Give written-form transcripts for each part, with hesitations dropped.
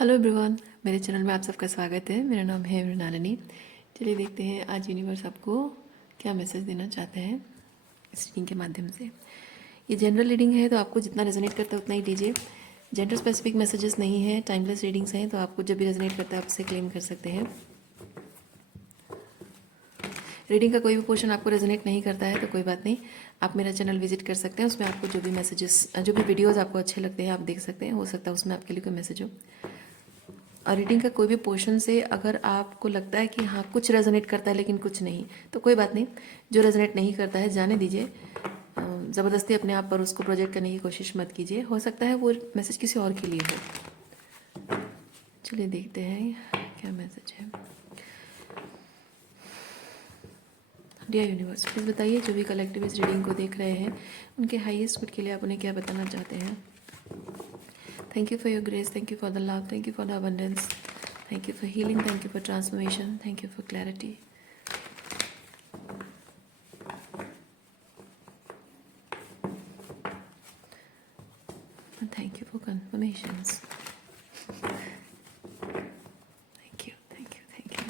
Hello everyone, मेरे channel में आप सबका स्वागत है। मेरा नाम है मृणालिनी। चलिए देखते हैं आज यूनिवर्स आपको क्या मैसेज देना चाहते हैं इस रीडिंग के माध्यम से। ये जनरल रीडिंग है तो आपको जितना रेजोनेट करता है उतना ही दीजिए। जेंडर स्पेसिफिक मैसेजेस नहीं है, टाइमलेस रीडिंग्स हैं, तो आपको जब भी रेजोनेट करता है आप उसे क्लेम कर सकते हैं। रीडिंग का कोई भी पोर्शन आपको रेजोनेट नहीं करता है तो कोई बात नहीं, आप मेरा चैनल विजिट कर सकते हैं। उसमें आपको जो भी मैसेजेस, जो भी वीडियोज़ आपको अच्छे लगते हैं आप देख सकते हैं। हो सकता है उसमें आपके लिए कोई मैसेज हो। और रीडिंग का कोई भी पोर्शन से अगर आपको लगता है कि हाँ कुछ रेजोनेट करता है लेकिन कुछ नहीं, तो कोई बात नहीं, जो रेजोनेट नहीं करता है जाने दीजिए। ज़बरदस्ती अपने आप पर उसको प्रोजेक्ट करने की कोशिश मत कीजिए, हो सकता है वो मैसेज किसी और के लिए हो। चलिए देखते हैं क्या मैसेज है। डियर यूनिवर्स, प्लीज़ बताइए जो भी कलेक्टिव इस रीडिंग को देख रहे हैं उनके हाईएस्ट गुड के लिए आप उन्हें क्या बताना चाहते हैं। Thank you for your grace, thank you for the love, thank you for the abundance, thank you for healing, thank you for transformation, thank you for clarity. And thank you for confirmations. Thank you, thank you, thank you.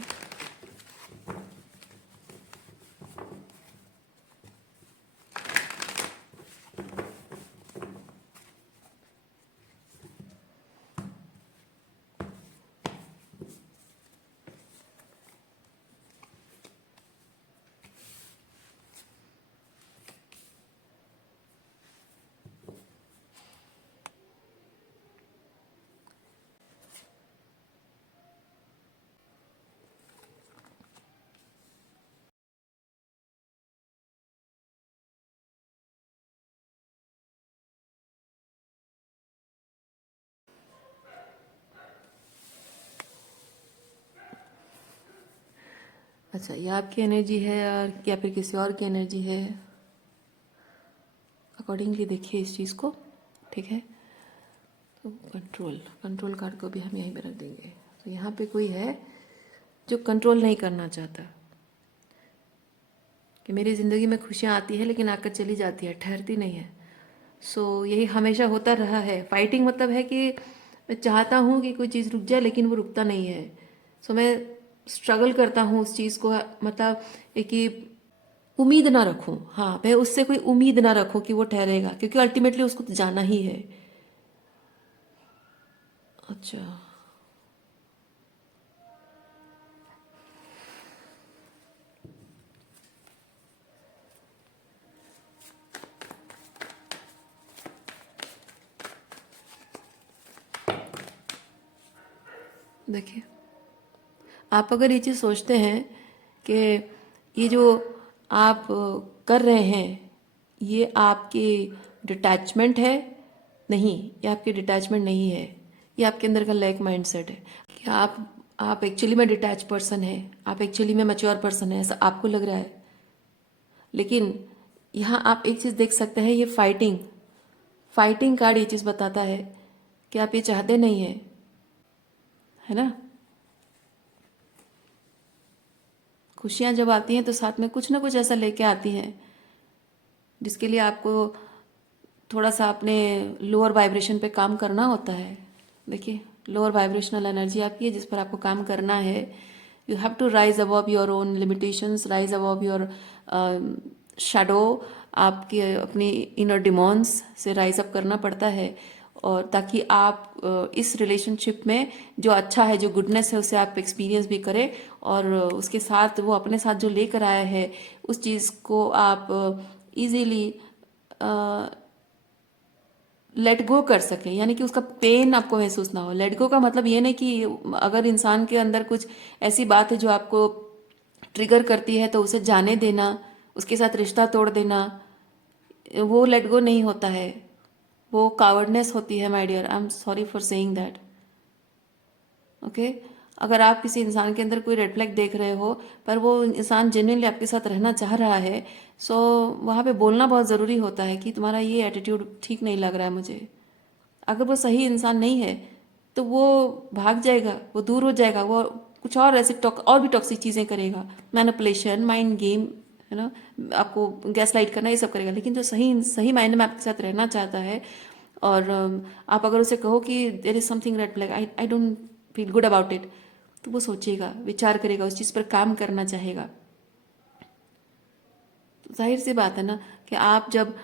अच्छा, ये आपकी energy है और या फिर किसी और की एनर्जी है, अकॉर्डिंगली देखिए इस चीज़ को, ठीक है। तो कंट्रोल कार्ड को भी हम यहीं पे रख देंगे। तो यहाँ पे कोई है जो कंट्रोल नहीं करना चाहता कि मेरी ज़िंदगी में खुशियाँ आती है लेकिन आकर चली जाती है, ठहरती नहीं है। सो यही हमेशा होता रहा है। फाइटिंग मतलब है कि मैं चाहता हूँ कि कोई चीज़ रुक जाए लेकिन वो रुकता नहीं है। सो मैं स्ट्रगल करता हूँ उस चीज़ को, मतलब एक कि उम्मीद ना रखूँ, हाँ मैं उससे कोई उम्मीद ना रखूँ कि वो ठहरेगा, क्योंकि अल्टीमेटली उसको तो जाना ही है। अच्छा, देखिए आप अगर ये चीज़ सोचते हैं कि ये जो आप कर रहे हैं ये आपकी डिटैचमेंट है, नहीं, ये आपकी डिटैचमेंट नहीं है, ये आपके अंदर का लैक माइंडसेट है कि आप एक्चुअली में डिटैच पर्सन है, आप एक्चुअली में मैच्योर पर्सन है, ऐसा आपको लग रहा है। लेकिन यहाँ आप एक चीज़ देख सकते हैं, ये फाइटिंग कार्ड ये चीज़ बताता है कि आप ये चाहते नहीं हैं, है ना। खुशियाँ जब आती हैं तो साथ में कुछ ना कुछ ऐसा लेके आती हैं जिसके लिए आपको थोड़ा सा अपने लोअर वाइब्रेशन पे काम करना होता है। देखिए लोअर वाइब्रेशनल एनर्जी आपकी है जिस पर आपको काम करना है। You have to rise above your own limitations, rise above your shadow. आपके अपनी इनर डिमॉन्स से राइज अप करना पड़ता है, और ताकि आप इस रिलेशनशिप में जो अच्छा है, जो गुडनेस है, उसे आप एक्सपीरियंस भी करें, और उसके साथ वो अपने साथ जो लेकर आया है उस चीज़ को आप इजीली लेट गो कर सके, यानी कि उसका पेन आपको महसूस ना हो। लेट गो का मतलब ये नहीं कि अगर इंसान के अंदर कुछ ऐसी बात है जो आपको ट्रिगर करती है तो उसे जाने देना, उसके साथ रिश्ता तोड़ देना, वो लेट गो नहीं होता है, वो कावर्डनेस होती है। My dear, I am sorry for saying that, okay. अगर आप किसी इंसान के अंदर कोई रेड फ्लैग देख रहे हो पर वो इंसान जेन्युइनली आपके साथ रहना चाह रहा है, सो वहाँ पे बोलना बहुत ज़रूरी होता है कि तुम्हारा ये एटीट्यूड ठीक नहीं लग रहा है मुझे। अगर वो सही इंसान नहीं है तो वो भाग जाएगा, वो दूर हो जाएगा, वो कुछ और ऐसे और भी टॉक्सिक चीज़ें करेगा, मैनिपुलेशन, माइंड गेम, है ना, आपको गैस लाइट करना, ये सब करेगा। लेकिन जो सही सही मायने में आपके साथ रहना चाहता है और आप अगर उसे कहो कि there is something red flag, I I don't feel good about it, तो वो सोचेगा, विचार करेगा, उस चीज़ पर काम करना चाहेगा। तो जाहिर सी बात है ना कि आप जब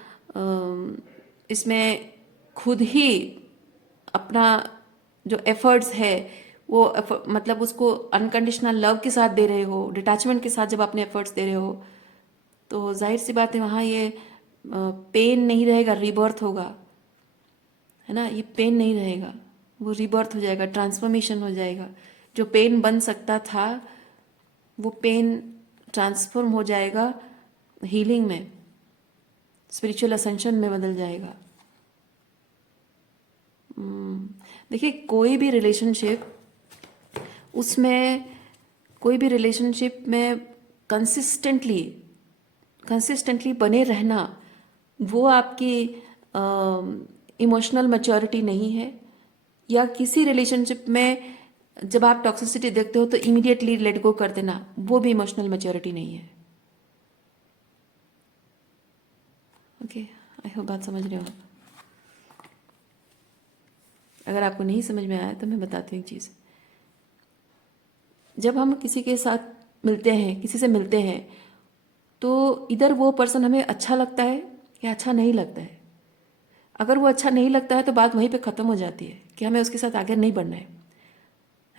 इसमें खुद ही अपना जो एफर्ट्स है वो मतलब उसको अनकंडीशनल लव के साथ दे रहे हो, डिटैचमेंट के साथ जब अपने एफर्ट्स दे रहे हो, तो जाहिर सी बात है वहाँ ये पेन नहीं रहेगा, रीबर्थ होगा, है ना। ये पेन नहीं रहेगा, वो रीबर्थ हो जाएगा, ट्रांसफॉर्मेशन हो जाएगा। जो पेन बन सकता था वो पेन ट्रांसफॉर्म हो जाएगा हीलिंग में, स्पिरिचुअल असेंशन में बदल जाएगा। देखिए उसमें कोई भी रिलेशनशिप में कंसिस्टेंटली कंसिस्टेंटली बने रहना, वो आपकी इमोशनल मैच्योरिटी नहीं है। या किसी रिलेशनशिप में जब आप टॉक्सिसिटी देखते हो तो इमीडिएटली लेट गो कर देना, वो भी इमोशनल मैच्योरिटी नहीं है। ओके, आई होप बात समझ रहे हो। अगर आपको नहीं समझ में आया तो मैं बताती हूँ एक चीज़। जब हम किसी के साथ मिलते हैं, किसी से मिलते हैं, तो इधर वो पर्सन हमें अच्छा लगता है या अच्छा नहीं लगता है। अगर वो अच्छा नहीं लगता है तो बात वहीं पे ख़त्म हो जाती है कि हमें उसके साथ आगे नहीं बढ़ना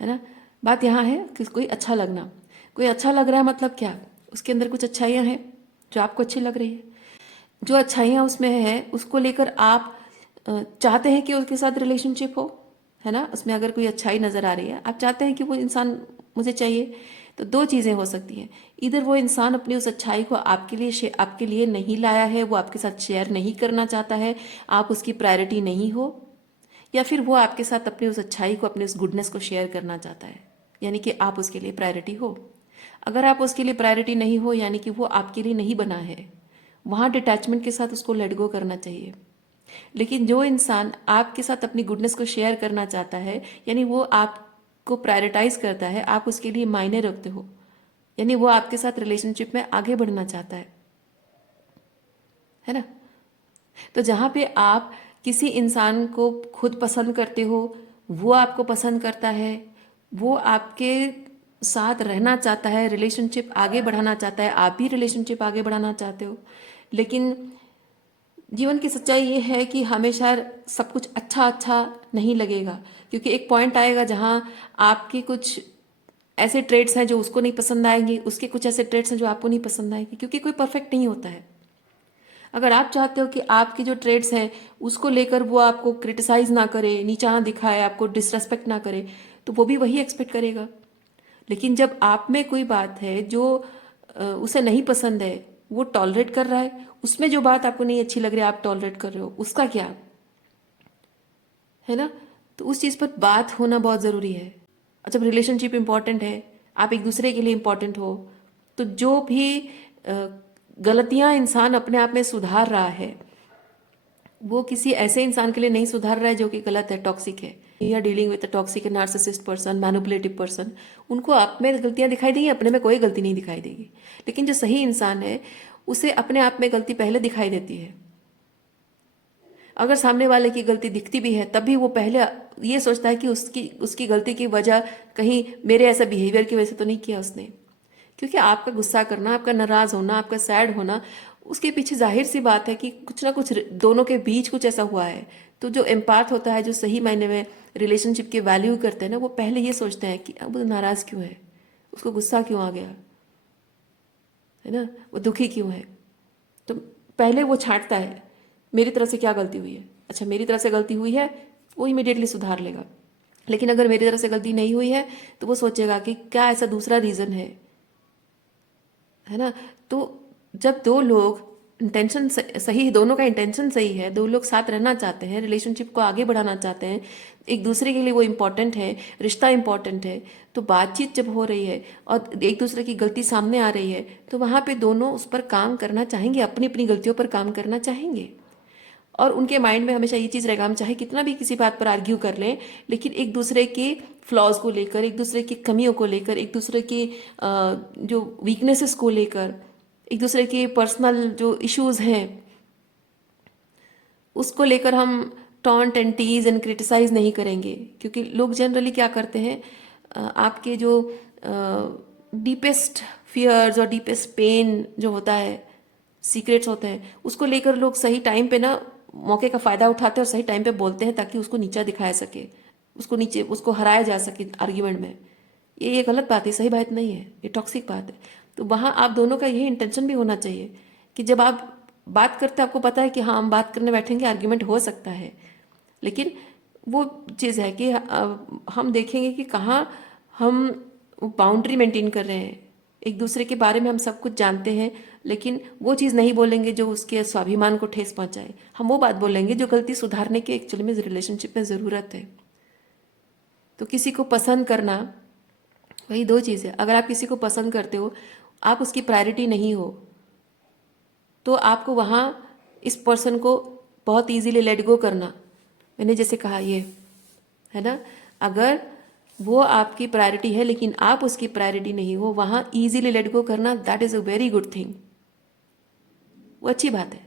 है ना। बात यहाँ है कि कोई अच्छा लगना, कोई अच्छा लग रहा है मतलब क्या, उसके अंदर कुछ अच्छाइयाँ हैं जो आपको अच्छी लग रही है। जो अच्छाइयाँ उसमें है उसको लेकर आप चाहते हैं कि उसके साथ रिलेशनशिप हो, है ना। उसमें अगर कोई अच्छाई नज़र आ रही है, आप चाहते हैं कि वो इंसान मुझे चाहिए, तो दो चीज़ें हो सकती हैं। इधर वो इंसान अपनी उस अच्छाई को आपके लिए नहीं लाया है, वो आपके साथ शेयर नहीं करना चाहता है, आप उसकी प्रायोरिटी नहीं हो, या फिर वो आपके साथ अपनी उस अच्छाई को, अपने उस गुडनेस को शेयर करना चाहता है, यानी कि आप उसके लिए प्रायोरिटी हो। अगर आप उसके लिए प्रायोरिटी नहीं हो, यानी कि वो आपके लिए नहीं बना है, वहाँ डिटैचमेंट के साथ उसको लेट गो करना चाहिए। लेकिन जो इंसान आपके साथ अपनी गुडनेस को शेयर करना चाहता है, यानी वो आपको प्रायोरिटाइज करता है, आप उसके लिए मायने रखते हो, यानी वो आपके साथ रिलेशनशिप में आगे बढ़ना चाहता है ना। तो जहाँ पे आप किसी इंसान को खुद पसंद करते हो, वो आपको पसंद करता है, वो आपके साथ रहना चाहता है, रिलेशनशिप आगे बढ़ाना चाहता है, आप भी रिलेशनशिप आगे बढ़ाना चाहते हो, लेकिन जीवन की सच्चाई ये है कि हमेशा सब कुछ अच्छा अच्छा नहीं लगेगा, क्योंकि एक पॉइंट आएगा जहाँ आपके कुछ ऐसे ट्रेड्स हैं जो उसको नहीं पसंद आएंगे, उसके कुछ ऐसे ट्रेड्स हैं जो आपको नहीं पसंद आएंगे, क्योंकि कोई परफेक्ट नहीं होता है। अगर आप चाहते हो कि आपकी जो ट्रेड्स हैं उसको लेकर वो आपको क्रिटिसाइज ना करे, नीचा ना दिखाए, आपको डिसरेस्पेक्ट ना करे, तो वो भी वही एक्सपेक्ट करेगा। लेकिन जब आप में कोई बात है जो उसे नहीं पसंद है, वो टॉलरेट कर रहा है, उसमें जो बात आपको नहीं अच्छी लग रही है आप टॉलरेट कर रहे हो, उसका क्या है ना। तो उस चीज़ पर बात होना बहुत ज़रूरी है। जब रिलेशनशिप इंपॉर्टेंट है, आप एक दूसरे के लिए इंपॉर्टेंट हो, तो जो भी गलतियां इंसान अपने आप में सुधार रहा है, वो किसी ऐसे इंसान के लिए नहीं सुधार रहा है जो कि गलत है, टॉक्सिक है, या dealing with toxic narcissist person, manipulative person. उनको आप में गलतियां दिखाई देंगी, अपने में कोई गलती नहीं दिखाई देगी। लेकिन जो सही इंसान है उसे अपने आप में गलती पहले दिखाई देती है। अगर सामने वाले की गलती दिखती भी है तब भी वो पहले ये सोचता है कि उसकी उसकी गलती की वजह कहीं मेरे ऐसा बिहेवियर की वजह से तो नहीं किया उसने। क्योंकि आपका गुस्सा करना, आपका नाराज होना, आपका सैड होना, उसके पीछे जाहिर सी बात है कि कुछ ना कुछ दोनों के बीच कुछ ऐसा हुआ है। तो जो एम्पाथ होता है, जो सही मायने में रिलेशनशिप की वैल्यू करते हैं ना, वो पहले ये सोचते हैं कि अब वो नाराज क्यों है, उसको गुस्सा क्यों आ गया, है ना, वो दुखी क्यों है। तो पहले वो छांटता है मेरी तरफ से क्या गलती हुई है। अच्छा, मेरी तरफ से गलती हुई है, वो इमीडिएटली सुधार लेगा। लेकिन अगर मेरी तरफ से गलती नहीं हुई है तो वो सोचेगा कि क्या ऐसा दूसरा रीज़न है ना। तो जब दो लोग इंटेंशन सही, दोनों का इंटेंशन सही है, दो लोग साथ रहना चाहते हैं, रिलेशनशिप को आगे बढ़ाना चाहते हैं, एक दूसरे के लिए वो इम्पोर्टेंट है, रिश्ता इम्पोर्टेंट है, तो बातचीत जब हो रही है और एक दूसरे की गलती सामने आ रही है, तो वहाँ पे दोनों उस पर काम करना चाहेंगे, अपनी अपनी गलतियों पर काम करना चाहेंगे। और उनके माइंड में हमेशा ये चीज़ रहेगा, हम चाहे कितना भी किसी बात पर आर्ग्यू कर लें, लेकिन एक दूसरे के फ्लॉज को लेकर, एक दूसरे की कमियों को लेकर, एक दूसरे की जो वीकनेसेस को लेकर, एक दूसरे के पर्सनल जो इश्यूज हैं उसको लेकर हम taunt and tease and criticise नहीं करेंगे, क्योंकि लोग जनरली क्या करते हैं, आपके जो डीपेस्ट फियर्स और डीपेस्ट पेन जो होता है, सीक्रेट्स होते हैं, उसको लेकर लोग सही टाइम पे ना मौके का फ़ायदा उठाते हैं और सही टाइम पे बोलते हैं ताकि उसको नीचा दिखाया सके, उसको हराया जा सके आर्ग्यूमेंट में। ये गलत बात है, सही बात नहीं है, ये टॉक्सिक बात है। तो वहाँ आप दोनों का यही इंटेंशन भी होना चाहिए कि जब आप बात करते हैं, आपको पता है कि हाँ हम बात करने बैठेंगे, आर्ग्यूमेंट हो सकता है, लेकिन वो चीज़ है कि हम देखेंगे कि कहाँ हम बाउंड्री मेंटेन कर रहे हैं, एक दूसरे के बारे में हम सब कुछ जानते हैं, लेकिन वो चीज़ नहीं बोलेंगे जो उसके स्वाभिमान को ठेस पहुंचाए। हम वो बात बोलेंगे जो गलती सुधारने की एक्चुअली में रिलेशनशिप में ज़रूरत है। तो किसी को पसंद करना, वही दो चीज़ है। अगर आप किसी को पसंद करते हो, आप उसकी प्रायोरिटी नहीं हो, तो आपको वहाँ इस पर्सन को बहुत इजीली लेट गो करना, मैंने जैसे कहा ये है ना, अगर वो आपकी प्रायोरिटी है लेकिन आप उसकी प्रायोरिटी नहीं हो, वहाँ इजीली लेट गो करना, that is a very good thing, वो अच्छी बात है।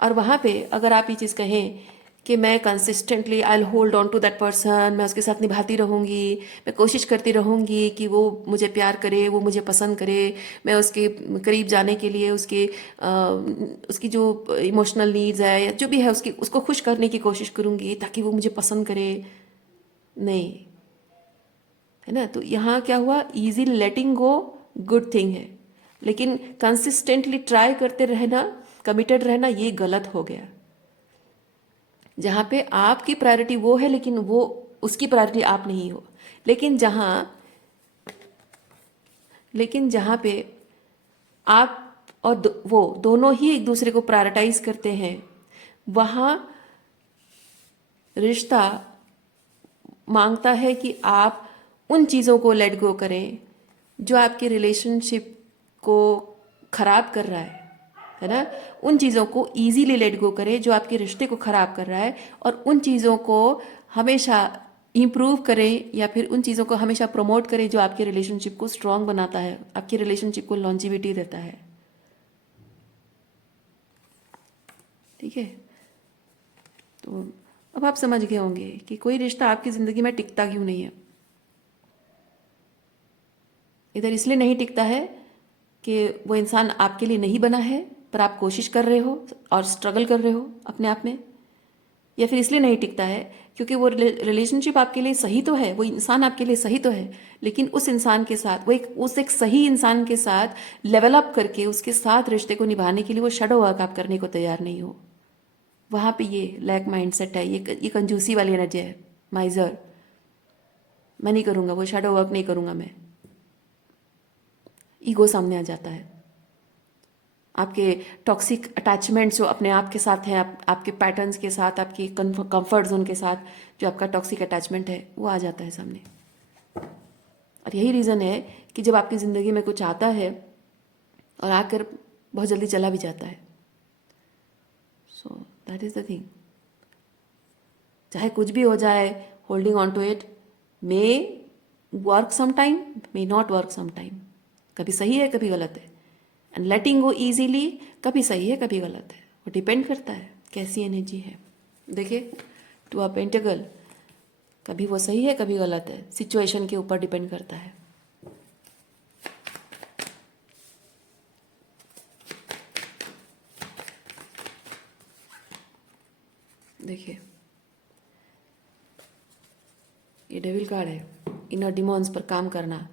और वहाँ पे अगर आप ये चीज़ कहें कि मैं consistently I will hold on to that person, मैं उसके साथ निभाती रहूँगी, मैं कोशिश करती रहूँगी कि वो मुझे प्यार करे, वो मुझे पसंद करे, मैं उसके करीब जाने के लिए उसकी जो इमोशनल नीड्स है या जो भी है उसको खुश करने की कोशिश करूँगी ताकि वो मुझे पसंद करे, नहीं, है ना। तो यहाँ क्या हुआ, इजी लेटिंग गो गुड थिंग है, लेकिन कंसिस्टेंटली ट्राई करते रहना, कमिटेड रहना, ये गलत हो गया। जहाँ पे आपकी प्रायोरिटी वो है लेकिन वो उसकी प्रायोरिटी आप नहीं हो, लेकिन जहाँ पे आप और वो दोनों ही एक दूसरे को प्रायोरिटाइज करते हैं, वहाँ रिश्ता मांगता है कि आप उन चीज़ों को लेट गो करें जो आपके रिलेशनशिप को खराब कर रहा है ना। उन चीज़ों को इजीली लेट गो करें जो आपके रिश्ते को खराब कर रहा है, और उन चीज़ों को हमेशा इम्प्रूव करें या फिर उन चीज़ों को हमेशा प्रमोट करें जो आपके रिलेशनशिप को स्ट्रांग बनाता है, आपके रिलेशनशिप को लॉन्जिविटी देता है। ठीक है, तो अब आप समझ गए होंगे कि कोई रिश्ता आपकी ज़िंदगी में टिकता क्यों नहीं है। इधर इसलिए नहीं टिकता है कि वो इंसान आपके लिए नहीं बना है, पर आप कोशिश कर रहे हो और स्ट्रगल कर रहे हो अपने आप में, या फिर इसलिए नहीं टिकता है क्योंकि वो रिलेशनशिप आपके लिए सही तो है, वो इंसान आपके लिए सही तो है, लेकिन उस इंसान के साथ उस एक सही इंसान के साथ लेवल अप करके उसके साथ रिश्ते को निभाने के लिए वो शैडो वर्क आप करने को तैयार नहीं हो। वहाँ पे ये लैक माइंडसेट है, ये कंजूसी वाली एनर्जी है, माइजर, मैं नहीं करूँगा, वो शैडो वर्क नहीं करूँगा मैं, ईगो सामने आ जाता है। आपके टॉक्सिक अटैचमेंट्स जो अपने आप के साथ हैं, आपके पैटर्न्स के साथ, आपकी कंफर्ट जोन के साथ जो आपका टॉक्सिक अटैचमेंट है, वो आ जाता है सामने। और यही रीज़न है कि जब आपकी ज़िंदगी में कुछ आता है और आकर बहुत जल्दी चला भी जाता है, so that is the thing. चाहे कुछ भी हो जाए, holding on to it may work some time, may not work some time, कभी सही है कभी गलत है, एंड लेटिंग गो ईजीली कभी सही है कभी गलत है, वो डिपेंड करता है कैसी एनर्जी है। देखिए, टू अ पेंटेकल, कभी वो सही है कभी गलत है, सिचुएशन के ऊपर डिपेंड करता है। देखिए, ये डेविल कार्ड है, इनर डिमॉन्स पर काम करना।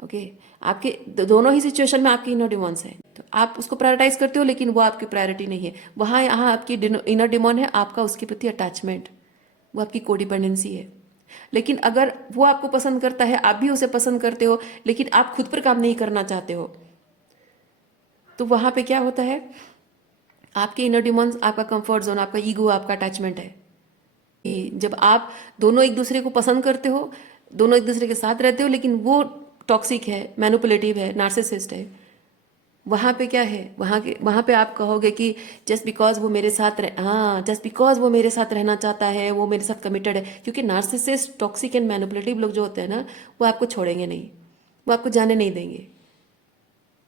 ओके, आपके दोनों ही सिचुएशन में आपके इनर डिमॉन्स हैं, तो आप उसको प्रायोरिटाइज करते हो लेकिन वो आपकी प्रायोरिटी नहीं है। वहाँ यहाँ आपकी इनर डिमॉन है, आपका उसके प्रति अटैचमेंट, वो आपकी कोडिपेंडेंसी है। लेकिन अगर वो आपको पसंद करता है, आप भी उसे पसंद करते हो, लेकिन आप खुद पर काम नहीं करना चाहते हो, तो वहाँ पे क्या होता है, आपके इनर डिमॉन्स, आपका कंफर्ट जोन, आपका ईगो, आपका अटैचमेंट है। जब आप दोनों एक दूसरे को पसंद करते हो, दोनों एक दूसरे के साथ रहते हो, लेकिन वो टॉक्सिक है, मैनिपुलेटिव है, नार्सिसिस्ट है, वहाँ पे क्या है, वहाँ पे आप कहोगे कि जस्ट बिकॉज वो मेरे साथ जस्ट बिकॉज वो मेरे साथ रहना चाहता है, वो मेरे साथ कमिटेड है, क्योंकि नार्सिसिस्ट, टॉक्सिक एंड मैनिपुलेटिव लोग जो होते हैं ना, वो आपको छोड़ेंगे नहीं, वो आपको जाने नहीं देंगे।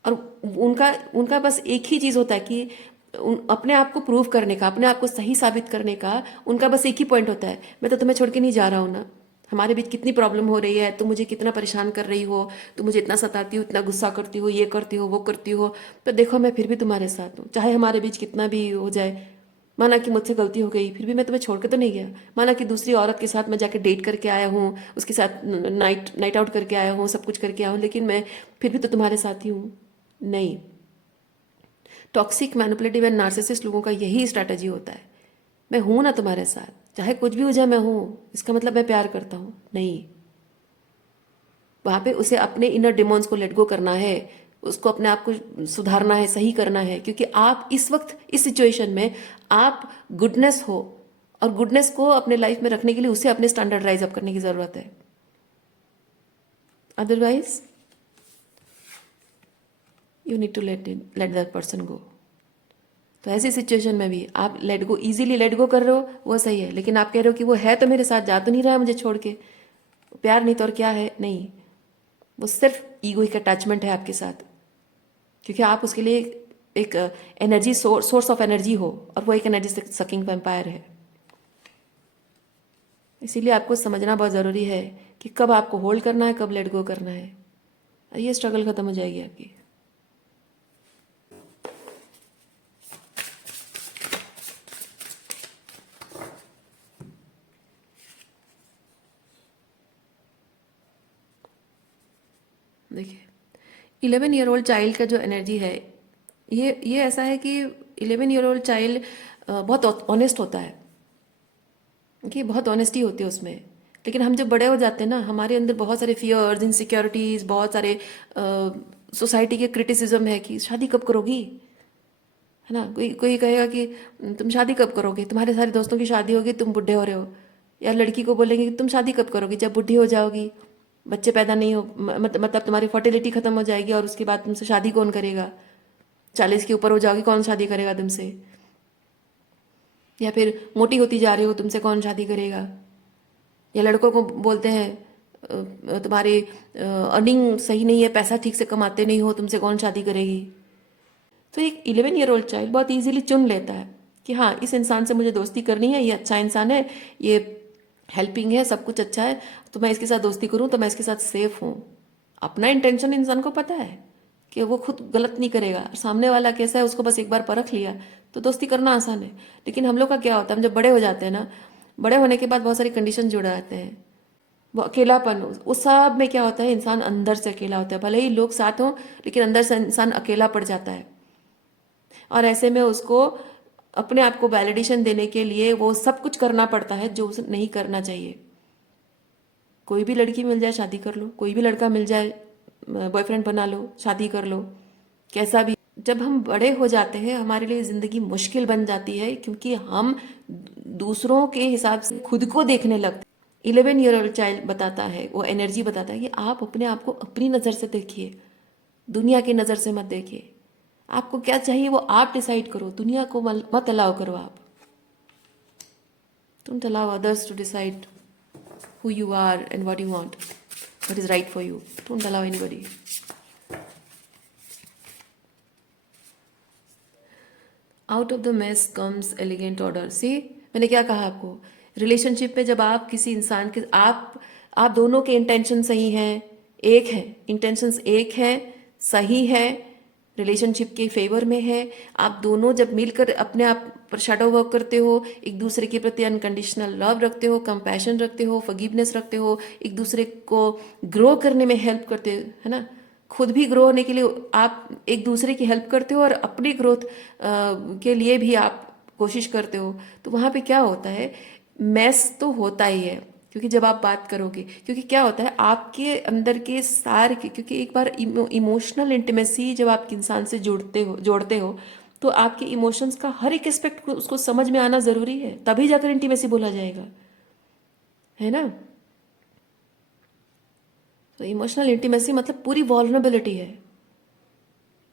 और उनका उनका बस एक ही चीज़ होता है कि अपने आप को प्रूव करने का, अपने आप को सही साबित करने का उनका बस एक ही पॉइंट होता है, मैं तो तुम्हें छोड़ के नहीं जा रहा हूँ ना। हमारे बीच कितनी प्रॉब्लम हो रही है, तुम मुझे कितना परेशान कर रही हो, तुम मुझे इतना सताती हो, इतना गुस्सा करती हो, ये करती हो, वो करती हो, तो देखो मैं फिर भी तुम्हारे साथ हूँ, चाहे हमारे बीच कितना भी हो जाए। माना कि मुझसे गलती हो गई, फिर भी मैं तुम्हें छोड़ के तो नहीं गया। माना कि दूसरी औरत के साथ मैं जाके डेट करके आया हूँ, उसके साथ नाइट नाइट आउट करके आया हूँ, सब कुछ करके आया हूँ, लेकिन मैं फिर भी तो तुम्हारे साथ ही हूँ। नहीं, टॉक्सिक, मैनिपुलेटिव एंड नार्सिसिस्ट लोगों का यही स्ट्रैटेजी होता है। मैं हूं ना तुम्हारे साथ, चाहे कुछ भी हो जाए मैं हूं, इसका मतलब मैं प्यार करता हूं? नहीं। वहां पे उसे अपने इनर डिमोन्स को लेट गो करना है, उसको अपने आप को सुधारना है, सही करना है, क्योंकि आप इस वक्त इस सिचुएशन में आप गुडनेस हो, और गुडनेस को अपने लाइफ में रखने के लिए उसे अपने स्टैंडर्ड राइज अप करने की जरूरत है। Otherwise you need to let that person go. तो ऐसी सिचुएशन में भी आप let go, easily let go कर रहे हो, वो सही है, लेकिन आप कह रहे हो कि वो है तो मेरे साथ, जा तो नहीं रहा है मुझे छोड़ के, प्यार नहीं तो और क्या है? नहीं, वो सिर्फ ईगोइक अटैचमेंट है आपके साथ, क्योंकि आप उसके लिए एक एनर्जी सोर्स ऑफ एनर्जी हो, और वो एक एनर्जी सकिंग वैम्पायर है। इसीलिए आपको समझना बहुत ज़रूरी है कि कब आपको होल्ड करना है, कब लेट गो करना है, और ये स्ट्रगल खत्म हो जाएगी आपकी। देखिए, 11 ईयर ओल्ड चाइल्ड का जो एनर्जी है, ये ऐसा है कि 11 ईयर ओल्ड चाइल्ड बहुत ऑनेस्ट होता है, कि बहुत ऑनेस्टी होती है उसमें। लेकिन हम जब बड़े हो जाते हैं ना, हमारे अंदर बहुत सारे फियर्स, इनसिक्योरिटीज़, बहुत सारे सोसाइटी के क्रिटिसिज्म है कि शादी कब करोगी, है ना। कोई कोई कहेगा कि तुम शादी कब करोगे, तुम्हारे सारे दोस्तों की शादी होगी, तुम बुढ़े हो रहे हो। या लड़की को बोलेंगे कि तुम शादी कब करोगी, जब बुढ़ी हो जाओगी, बच्चे पैदा नहीं हो, मतलब तुम्हारी फर्टिलिटी खत्म हो जाएगी, और उसके बाद तुमसे शादी कौन करेगा, 40 के ऊपर हो जाओगी, कौन शादी करेगा तुमसे। या फिर मोटी होती जा रही हो, तुमसे कौन शादी करेगा। या लड़कों को बोलते हैं तुम्हारी अर्निंग सही नहीं है, पैसा ठीक से कमाते नहीं हो, तुमसे कौन शादी करेगी। तो एक 11 ईयर ओल्ड चाइल्ड बहुत इजीली चुन लेता है कि हाँ, इस इंसान से मुझे दोस्ती करनी है, ये अच्छा इंसान है, ये हेल्पिंग है, सब कुछ अच्छा है, तो मैं इसके साथ दोस्ती करूँ तो मैं इसके साथ सेफ हूँ। अपना इंटेंशन इंसान को पता है कि वो खुद गलत नहीं करेगा, सामने वाला कैसा है उसको बस एक बार परख लिया तो दोस्ती करना आसान है। लेकिन हम लोग का क्या होता है, हम जब बड़े हो जाते हैं ना, बड़े होने के बाद बहुत सारी कंडीशन जुड़ जाते हैं। वो अकेलापन, उस सब में क्या होता है, इंसान अंदर से अकेला होता है, भले ही लोग साथ हों, लेकिन अंदर से इंसान अकेला पड़ जाता है। और ऐसे में उसको अपने आप को वैलिडेशन देने के लिए वो सब कुछ करना पड़ता है जो उसे नहीं करना चाहिए। कोई भी लड़की मिल जाए शादी कर लो, कोई भी लड़का मिल जाए बॉयफ्रेंड बना लो, शादी कर लो, कैसा भी। जब हम बड़े हो जाते हैं हमारे लिए ज़िंदगी मुश्किल बन जाती है, क्योंकि हम दूसरों के हिसाब से खुद को देखने लगते हैं। 11 ईयर ओल्ड चाइल्ड बताता है, वो एनर्जी बताता है कि आप अपने आप को अपनी नज़र से देखिए, दुनिया की नज़र से मत देखिए। आपको क्या चाहिए वो आप डिसाइड करो, दुनिया को मत अलाउ करो आप। Don't allow others to decide who you are and what you want, what is right for you. Don't allow anybody. Out of the mess comes elegant order. See, मैंने क्या कहा आपको, रिलेशनशिप में जब आप किसी इंसान के, आप दोनों के इंटेंशन सही हैं, एक है, इंटेंशंस एक है, सही है, रिलेशनशिप के फेवर में है, आप दोनों जब मिलकर अपने आप पर शैडो वर्क करते हो, एक दूसरे के प्रति अनकंडीशनल लव रखते हो, कंपैशन रखते हो, फॉरगिवनेस रखते हो, एक दूसरे को ग्रो करने में हेल्प करते हो, है ना। खुद भी ग्रो होने के लिए आप एक दूसरे की हेल्प करते हो, और अपनी ग्रोथ के लिए भी आप कोशिश करते हो। तो वहाँ पे क्या होता है, मैस तो होता ही है, क्योंकि जब आप बात करोगे, क्योंकि क्या होता है आपके अंदर के सार के, क्योंकि एक बार इमोशनल इंटीमेसी जब आप इंसान से जोड़ते हो तो आपके इमोशंस का हर एक एस्पेक्ट को उसको समझ में आना ज़रूरी है, तभी जाकर इंटीमेसी बोला जाएगा, है ना। तो इमोशनल इंटीमेसी मतलब पूरी वॉल्नरेबिलिटी है।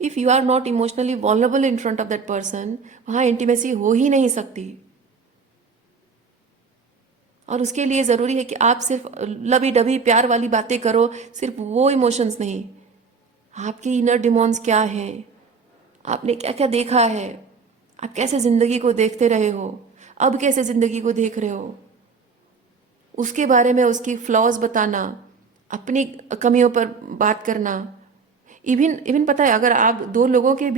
If you are not emotionally vulnerable in front of that person, वहाँ इंटीमेसी हो ही नहीं सकती। और उसके लिए ज़रूरी है कि आप सिर्फ लवी डबी प्यार वाली बातें करो, सिर्फ वो इमोशंस नहीं, आपके इनर डिमोन्स क्या हैं, आपने क्या क्या देखा है, आप कैसे जिंदगी को देखते रहे हो, अब कैसे जिंदगी को देख रहे हो, उसके बारे में उसकी फ्लॉज बताना, अपनी कमियों पर बात करना। इवन इवन पता है, अगर आप दो लोगों के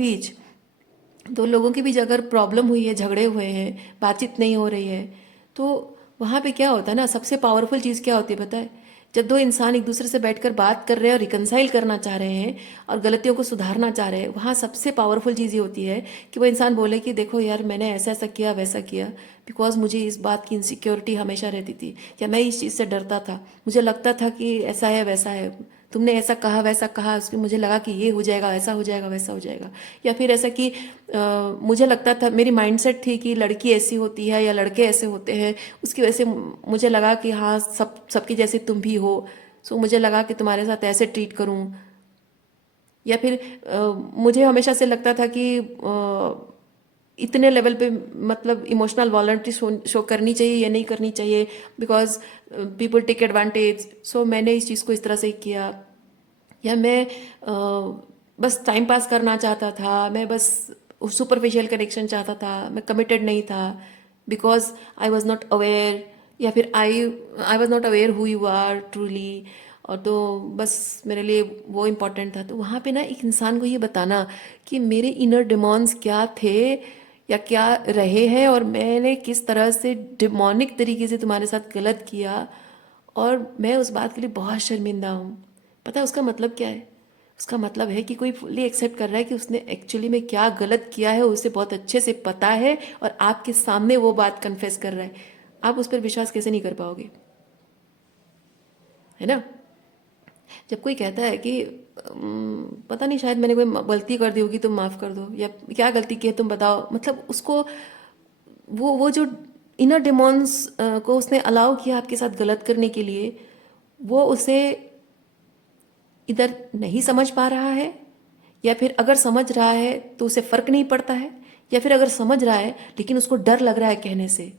बीच अगर प्रॉब्लम हुई है, झगड़े हुए हैं, बातचीत नहीं हो रही है, तो वहाँ पे क्या होता है ना, सबसे पावरफुल चीज़ क्या होती है पता है? जब दो इंसान एक दूसरे से बैठकर बात कर रहे हैं और रिकनसाइल करना चाह रहे हैं और गलतियों को सुधारना चाह रहे हैं, वहाँ सबसे पावरफुल चीज़ ये होती है कि वो इंसान बोले कि देखो यार, मैंने ऐसा ऐसा किया, वैसा किया, बिकॉज मुझे इस बात की इनसिक्योरिटी हमेशा रहती थी, या मैं इस चीज़ से डरता था, मुझे लगता था कि ऐसा है वैसा है, तुमने ऐसा कहा वैसा कहा, उसकी मुझे लगा कि ये हो जाएगा, ऐसा हो जाएगा, वैसा हो जाएगा। या फिर ऐसा कि मुझे लगता था, मेरी माइंडसेट थी कि लड़की ऐसी होती है या लड़के ऐसे होते हैं, उसकी वजह से मुझे लगा कि हाँ, सबकी जैसे तुम भी हो, सो मुझे लगा कि तुम्हारे साथ ऐसे ट्रीट करूं। या फिर मुझे हमेशा से लगता था कि इतने लेवल पे मतलब इमोशनल वॉलंटरी शो करनी चाहिए या नहीं करनी चाहिए, बिकॉज पीपल टेक एडवांटेज। सो मैंने इस चीज़ को इस तरह से किया। या मैं बस टाइम पास करना चाहता था, मैं बस सुपरफिशियल कनेक्शन चाहता था, मैं कमिटेड नहीं था, because I was not aware. या फिर I was not aware who you are truly, और तो बस मेरे लिए वो इम्पोर्टेंट था। तो वहाँ पे ना एक इंसान को ये बताना कि मेरे इनर डिमॉन्स क्या थे या क्या रहे हैं, और मैंने किस तरह से डिमोनिक तरीके से तुम्हारे साथ गलत किया, और मैं उस बात के लिए बहुत शर्मिंदा हूँ। पता है उसका मतलब क्या है? उसका मतलब है कि कोई फुल्ली एक्सेप्ट कर रहा है कि उसने एक्चुअली में क्या गलत किया है, उसे बहुत अच्छे से पता है, और आपके सामने वो बात कन्फेस कर रहा है। आप उस पर विश्वास कैसे नहीं कर पाओगे? है ना? जब कोई कहता है कि पता नहीं, शायद मैंने कोई गलती कर दी होगी, तुम माफ़ कर दो, या क्या गलती की है तुम बताओ, मतलब उसको वो जो इनर डिमॉन्स को उसने अलाउ किया आपके साथ गलत करने के लिए, वो उसे इधर नहीं समझ पा रहा है, या फिर अगर समझ रहा है तो उसे फर्क नहीं पड़ता है, या फिर अगर समझ रहा है लेकिन उसको डर लग रहा है कहने से।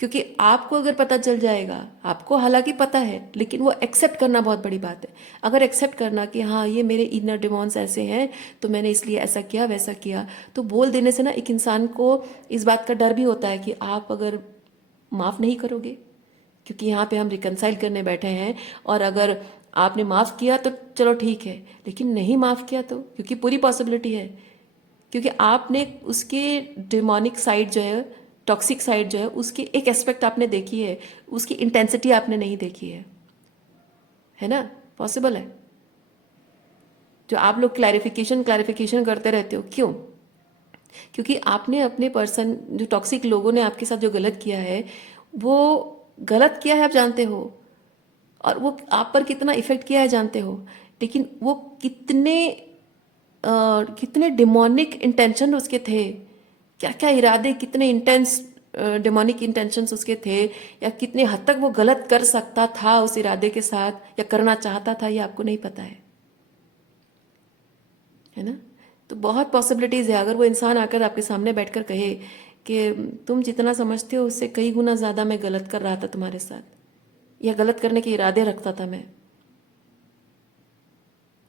क्योंकि आपको अगर पता चल जाएगा, आपको हालांकि पता है, लेकिन वो एक्सेप्ट करना बहुत बड़ी बात है। अगर एक्सेप्ट करना कि हाँ, ये मेरे इनर डिमॉन्स ऐसे हैं, तो मैंने इसलिए ऐसा किया वैसा किया, तो बोल देने से ना एक इंसान को इस बात का डर भी होता है कि आप अगर माफ़ नहीं करोगे, क्योंकि यहाँ पे हम रिकनसाइल करने बैठे हैं, और अगर आपने माफ़ किया तो चलो ठीक है, लेकिन नहीं माफ़ किया तो, क्योंकि पूरी पॉसिबिलिटी है, क्योंकि आपने उसके डिमोनिक साइड जो है, टॉक्सिक साइड जो है, उसकी एक एस्पेक्ट आपने देखी है, उसकी इंटेंसिटी आपने नहीं देखी है ना? पॉसिबल है। जो आप लोग क्लैरिफिकेशन क्लैरिफिकेशन करते रहते हो, क्यों? क्योंकि आपने अपने पर्सन, जो टॉक्सिक लोगों ने आपके साथ जो गलत किया है, वो गलत किया है आप जानते हो, और वो आप पर कितना इफेक्ट किया है जानते हो, लेकिन वो कितने डिमोनिक इंटेंशन उसके थे, क्या क्या इरादे, कितने इंटेंस डिमोनिक इंटेंशंस उसके थे, या कितने हद तक वो गलत कर सकता था उस इरादे के साथ, या करना चाहता था, ये आपको नहीं पता है ना? तो बहुत पॉसिबिलिटीज़ है। अगर वो इंसान आकर आपके सामने बैठकर कहे कि तुम जितना समझते हो उससे कई गुना ज़्यादा मैं गलत कर रहा था तुम्हारे साथ, या गलत करने के इरादे रखता था मैं,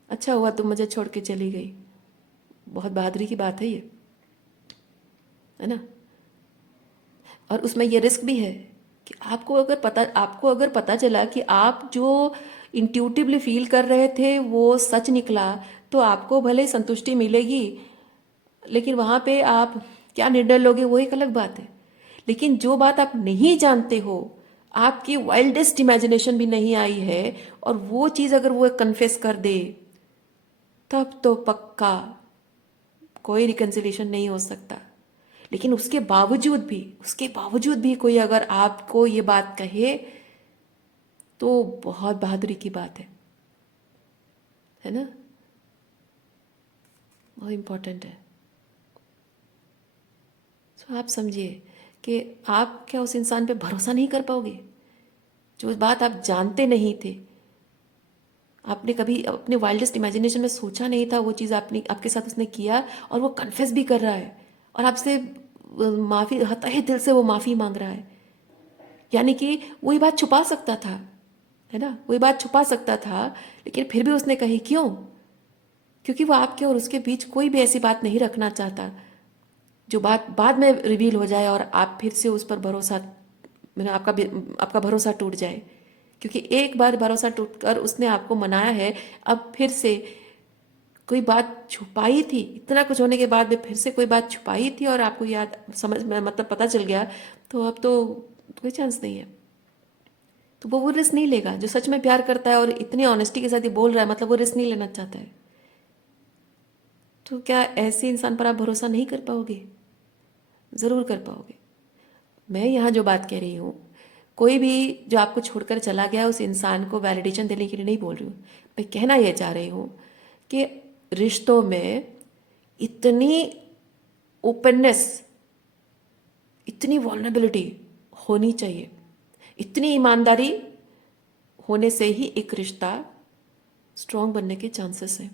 अच्छा हुआ तुम मुझे छोड़ के चली गई, बहुत बहादुरी की बात है ये, है ना? और उसमें ये रिस्क भी है कि आपको अगर पता चला कि आप जो इंट्यूटिवली फील कर रहे थे वो सच निकला, तो आपको भले संतुष्टि मिलेगी, लेकिन वहाँ पे आप क्या निर्णय लोगे वो एक अलग बात है। लेकिन जो बात आप नहीं जानते हो, आपकी वाइल्डेस्ट इमेजिनेशन भी नहीं आई है, और वो चीज़ अगर वो कन्फेस कर दे, तब तो पक्का कोई रिकन्सिलिएशन नहीं हो सकता। लेकिन उसके बावजूद भी कोई अगर आपको ये बात कहे, तो बहुत बहादुरी की बात है ना? बहुत इम्पोर्टेंट है। तो आप समझिए कि आप क्या उस इंसान पे भरोसा नहीं कर पाओगे, जो बात आप जानते नहीं थे, आपने कभी अपने वाइल्डेस्ट इमेजिनेशन में सोचा नहीं था, वो चीज़ आपके साथ उसने किया, और वो कन्फेस भी कर रहा है, और आपसे माफ़ी, तहे दिल से वो माफ़ी मांग रहा है। यानी कि वही बात छुपा सकता था, है ना? वही बात छुपा सकता था, लेकिन फिर भी उसने कही, क्यों? क्योंकि वो आपके और उसके बीच कोई भी ऐसी बात नहीं रखना चाहता जो बात बाद में रिवील हो जाए और आप फिर से उस पर भरोसा, मैंने आपका भरोसा टूट जाए, क्योंकि एक बार भरोसा टूटकर उसने आपको मनाया है, अब फिर से कोई बात छुपाई थी, इतना कुछ होने के बाद भी फिर से कोई बात छुपाई थी और आपको याद समझ में मतलब पता चल गया, तो अब तो कोई चांस नहीं है। तो वो रिस्क नहीं लेगा। जो सच में प्यार करता है और इतनी ऑनेस्टी के साथ ये बोल रहा है, मतलब वो रिस्क नहीं लेना चाहता है। तो क्या ऐसे इंसान पर आप भरोसा नहीं कर पाओगे? ज़रूर कर पाओगे। मैं यहाँ जो बात कह रही हूँ, कोई भी जो आपको छोड़कर चला गया उस इंसान को वैलिडेशन देने के लिए नहीं बोल रही हूँ। मैं कहना यह चाह रही हूँ कि रिश्तों में इतनी ओपननेस, इतनी वॉल्नरेबिलिटी होनी चाहिए, इतनी ईमानदारी होने से ही एक रिश्ता स्ट्रांग बनने के चांसेस हैं।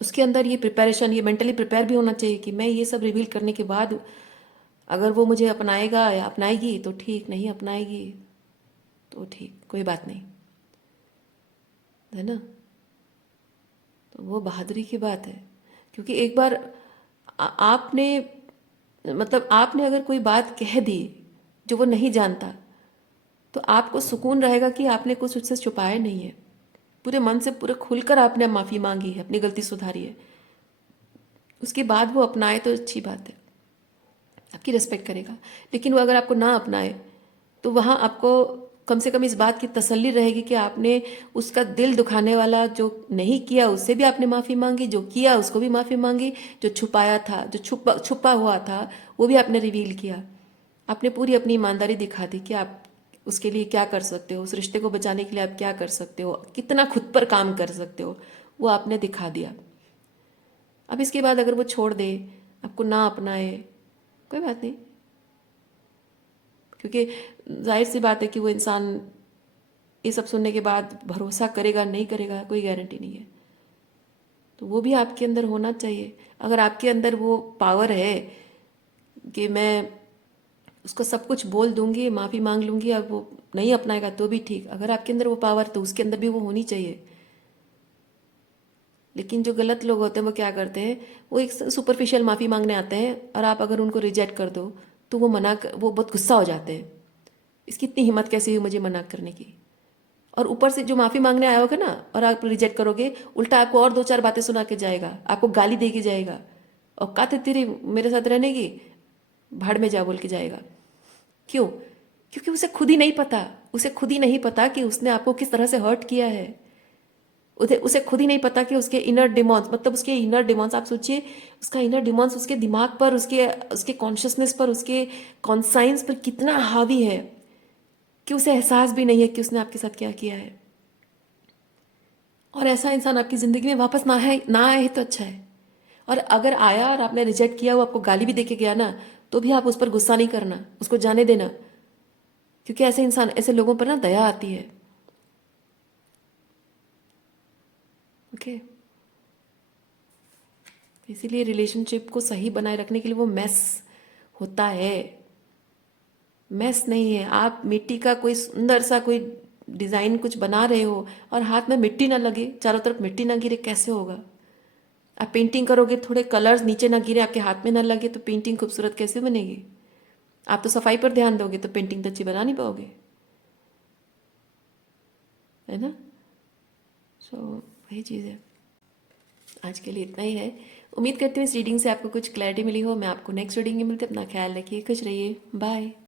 उसके अंदर ये प्रिपरेशन, ये मेंटली प्रिपेयर भी होना चाहिए कि मैं ये सब रिवील करने के बाद अगर वो मुझे अपनाएगा या अपनाएगी तो ठीक, नहीं अपनाएगी तो ठीक, कोई बात नहीं, है ना। तो वो बहादुरी की बात है, क्योंकि एक बार आपने मतलब आपने अगर कोई बात कह दी जो वो नहीं जानता, तो आपको सुकून रहेगा कि आपने कुछ उससे छुपाया नहीं है। पूरे मन से पूरे खुलकर आपने माफ़ी मांगी है, अपनी गलती सुधारी है। उसके बाद वो अपनाए तो अच्छी बात है, आपकी रिस्पेक्ट करेगा। लेकिन वो अगर आपको ना अपनाए तो वहाँ आपको कम से कम इस बात की तसल्ली रहेगी कि आपने उसका दिल दुखाने वाला जो नहीं किया उससे भी आपने माफ़ी मांगी, जो किया उसको भी माफ़ी मांगी, जो छुपाया था, जो छुपा छुपा हुआ था वो भी आपने रिवील किया। आपने पूरी अपनी ईमानदारी दिखा दी कि आप उसके लिए क्या कर सकते हो, उस रिश्ते को बचाने के लिए आप क्या कर सकते हो, कितना खुद पर काम कर सकते हो, वो आपने दिखा दिया। अब इसके बाद अगर वो छोड़ दे, आपको ना अपनाए, कोई बात नहीं, क्योंकि जाहिर सी बात है कि वो इंसान ये सब सुनने के बाद भरोसा करेगा नहीं करेगा कोई गारंटी नहीं है। तो वो भी आपके अंदर होना चाहिए। अगर आपके अंदर वो पावर है कि मैं उसको सब कुछ बोल दूंगी, माफ़ी मांग लूंगी, अब वो नहीं अपनाएगा तो भी ठीक, अगर आपके अंदर वो पावर तो उसके अंदर भी वो होनी चाहिए। लेकिन जो गलत लोग होते हैं वो क्या करते हैं, वो एक सुपरफिशियल माफ़ी मांगने आते हैं और आप अगर उनको रिजेक्ट कर दो तो वो बहुत गुस्सा हो जाते हैं, इसकी इतनी हिम्मत कैसे हुई मुझे मना करने की। और ऊपर से जो माफ़ी मांगने आया होगा ना और आप रिजेक्ट करोगे, उल्टा आपको और दो चार बातें सुना के जाएगा, आपको गाली दे के जाएगा, और काते तेरी मेरे साथ रहने की, भाड़ में जा बोल के जाएगा। क्यों? क्योंकि उसे खुद ही नहीं पता, उसे खुद ही नहीं पता कि उसने आपको किस तरह से हर्ट किया है। उसे खुद ही नहीं पता कि उसके इनर डिमॉन्स, मतलब उसके इनर डिमॉन्स, आप सोचिए उसका इनर डिमॉन्स उसके दिमाग पर, उसके उसके कॉन्शियसनेस पर, उसके कॉन्साइंस पर कितना हावी है कि उसे एहसास भी नहीं है कि उसने आपके साथ क्या किया है। और ऐसा इंसान आपकी ज़िंदगी में वापस ना आए तो अच्छा है। और अगर आया और आपने रिजेक्ट किया, वो आपको गाली भी देके गया ना, तो भी आप उस पर गुस्सा नहीं करना, उसको जाने देना, क्योंकि ऐसे इंसान, ऐसे लोगों पर ना दया आती है। ओके, इसीलिए रिलेशनशिप को सही बनाए रखने के लिए वो मेस होता है, मेस नहीं है। आप मिट्टी का कोई सुंदर सा कोई डिज़ाइन कुछ बना रहे हो और हाथ में मिट्टी ना लगे, चारों तरफ मिट्टी ना गिरे, कैसे होगा? आप पेंटिंग करोगे, थोड़े कलर्स नीचे ना गिरे, आपके हाथ में ना लगे, तो पेंटिंग खूबसूरत कैसे बनेगी? आप तो सफाई पर ध्यान दोगे तो पेंटिंग तो अच्छी बना नहीं पाओगे, है ना। सो वही चीज़ है। आज के लिए इतना ही है। उम्मीद करती हूँ इस रीडिंग से आपको कुछ क्लैरिटी मिली हो। मैं आपको नेक्स्ट रीडिंग में मिलते, अपना ख्याल रखिए, खुश रहिए, बाय।